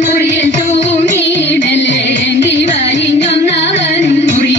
മുറിയിൽ തൂങ്ങിയിടല്ലേ എന്തി വലിഞ്ഞൊന്നവൻ മുറി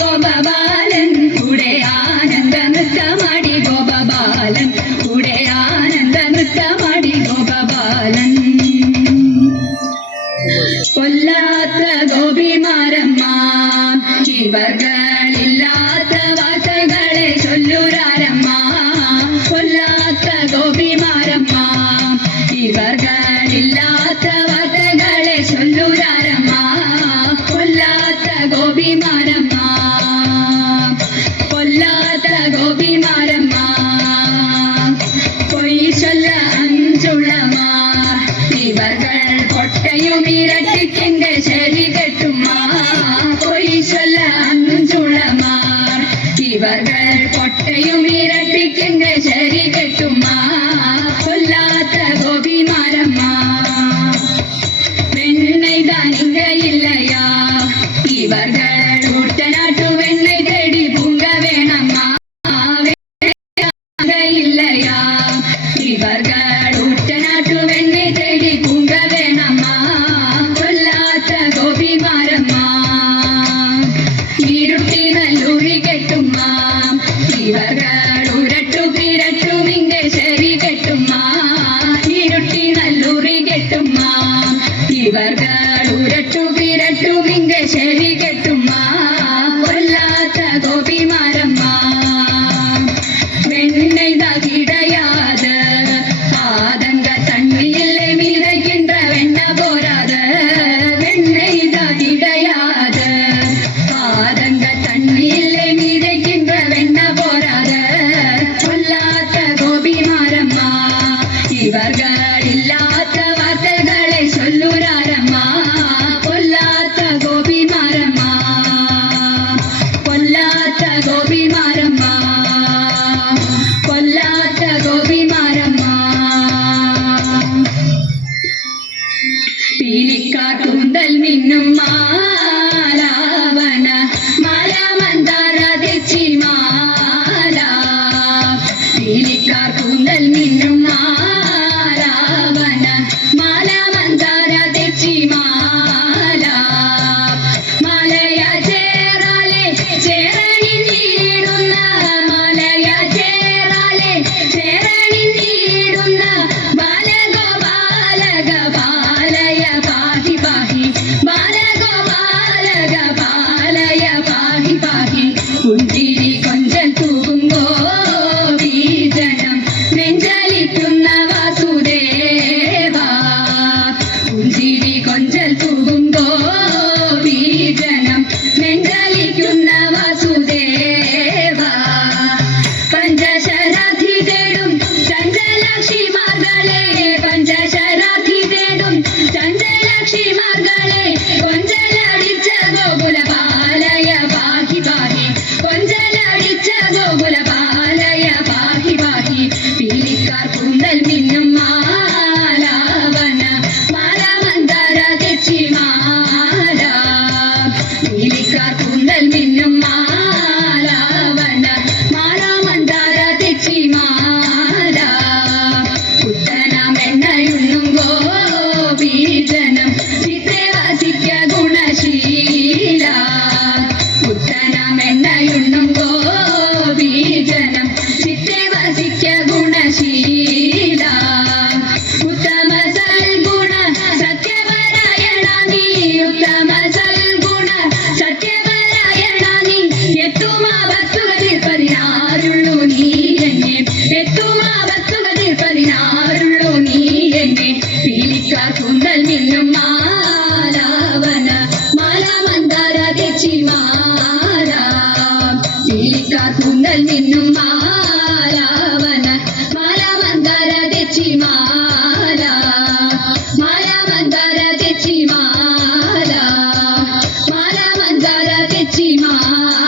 ഗോപബാലൻ കൂടെ ആനന്ദ നൃത്തമാടി ഗോപബാലൻ കൂടെ ആനന്ദ നൃത്തമാടി ഗോപബാലൻ കൊല്ലാത്ത ഗോപിമാരമ്മ ഇവകളില്ലാത്ത വാർത്തകളെ ചൊല്ലുരാരമ്മ കൊല്ലാത്ത ഗോപിമാരമ്മ ഇവകളില്ലാത്ത വാർത്തകളെ ചൊല്ലുരാരമ്മ കൊല്ലാത്ത ഗോപിമാരമ്മ കൊല്ലാത്ത ഗോപിമാരമ്മ പൊയ് ചൊല്ല അഞ്ചുള്ളമാർ ഇവകൾ കൊട്ടയും ഇരട്ടിക്കെങ്ക ശരി കെട്ടുമ്മ പൊയ് ചൊല്ല അഞ്ചുള്ളമാർ ഇവകൾ കൊട്ടയും ഇരട്ടിക്കെങ്ക ശരി കെട്ടുമ്മ കൊല്ലാത്ത ഗോപിമാരമ്മ വെണ്ണൈதான் இங்க இல்லையா இவர்கள் ஊட்டநாட்டு வெண்ணெய் தேடி பூங்க வேணம்மா இல்லையா இவர்கள் ஊட்டநாட்டு வெண்ணெய் தேடி பூங்க வேணம்மா கொல்லாத்த கோபிமாரம்மா ഇരുട്ടി നല്ലൂരി കെട്ടുമ്മ ഇവകൾ ഉരട്ടു പിരട്ടും ഇങ്ങ ശരി കെട്ടുമ്മ ഇരുട്ടി നല്ലൂരി കെട്ടുമ്മ ഇവകൾ ഉരട്ടു പിരട്ടും ഇങ്ങ ശരി കെട്ടുമ്മ കൊല്ലാത്ത ഗോപിമാരമ്മ வெண்ணெய்தான் கிடையாது ஆதங்க தண்ணியிலே மிதக்கின்ற வெண்ண போராத வெண்ணெய்தான் கிடையாது ஆதங்க தண்ணியிலே மிதக்கின்ற வெண்ண போராத கொல்லாத்த கோபிமாரம்மா இவர்கள் இல்லாத வார்த்தைகளை சொல்லுறாரம்மா கொல்லாத்த கோபிமாரம்மா கொல்லாத்த கோபிமாரம்மா കൊല്ലാത്ത ഗോപിമാരമ്മ പീലിക്കാർ കൂന്തൽ മിന്നും മാലാവന മാല മന്ദാര തെച്ചി മാല പീലിക്കാർ കൂന്തൽ മിന്നും മാലാവന മാല മന്ദാര തെച്ചി മാല മാലയ ചേറാലെ ചേരണി നീടുന്ന മാലയ ചേറാലെ ചേരണി നീടുന്ന ബാലഗോപാലക ബാലയ പാഹി പാഹി ബാലഗോപാലക ബാലയ പാഹി പാഹി പുഞ്ചിരി കൊഞ്ചൽ തൂകും ഗോപീജനം നെഞ്ചലിക്കുന്ന വാസുദേവ പുഞ്ചിരി കൊഞ്ചൽ തൂകും ഗോപീജനം നെഞ്ചലിക്കുന്ന വാസുദേവ പഞ്ചശരാധി തേടും ചഞ്ചലാക്ഷിമാർകളെ പഞ്ചശരാധി തേടും ചഞ്ചലാക്ഷിമാർകളെ കൊഞ്ചലടിച്ച ഗോകുല പാലയ പാഹി പാഹി കൊഞ്ചലടിച്ച ഗോകുല പാലയ പാഹി പാഹി പീലിക്കാർ കൂന്തൽ മിന്നും മാലാവന മാല മന്ദാര തെച്ചി മാല പീലിക്കാർ കൂന്തൽ മിന്നും മാലാവന മാല മന്ദാര തെച്ചി മാല കുട്ടനാം എണ്ണയുണ്ണും ഗോപീജനം ചിത്രേ വസിക്ക ഗുണശീല കുട്ടനാം എണ്ണയുണ്ണും ഗോപീജനം ചിത്രേ വസിക്ക ഗുണശീല ഉത്തമ സൽഗുണ സത്യപരായണ നീ ഉത്തമ സൽഗുണ സത്യപരായണ നീ എത്തുമാവത്തുക തീർപ്പതിനാരുള്ളൂ നീ എന്നെ എത്തുമാവത്തുക തീർപ്പതിനാരുള്ളൂ നീ എന്നെ പീലിക്കാർ കൂന്തൽ മിന്നും മാലാവന മാല മന്ദാര തെച്ചി മാല പീലിക്കാർ കൂന്തൽ മിന്നും മാലാവന മാല മന്ദാര തെച്ചി മാല മാല മന്ദാര തെച്ചി മാല മാല മന്ദാര തെച്ചി മാല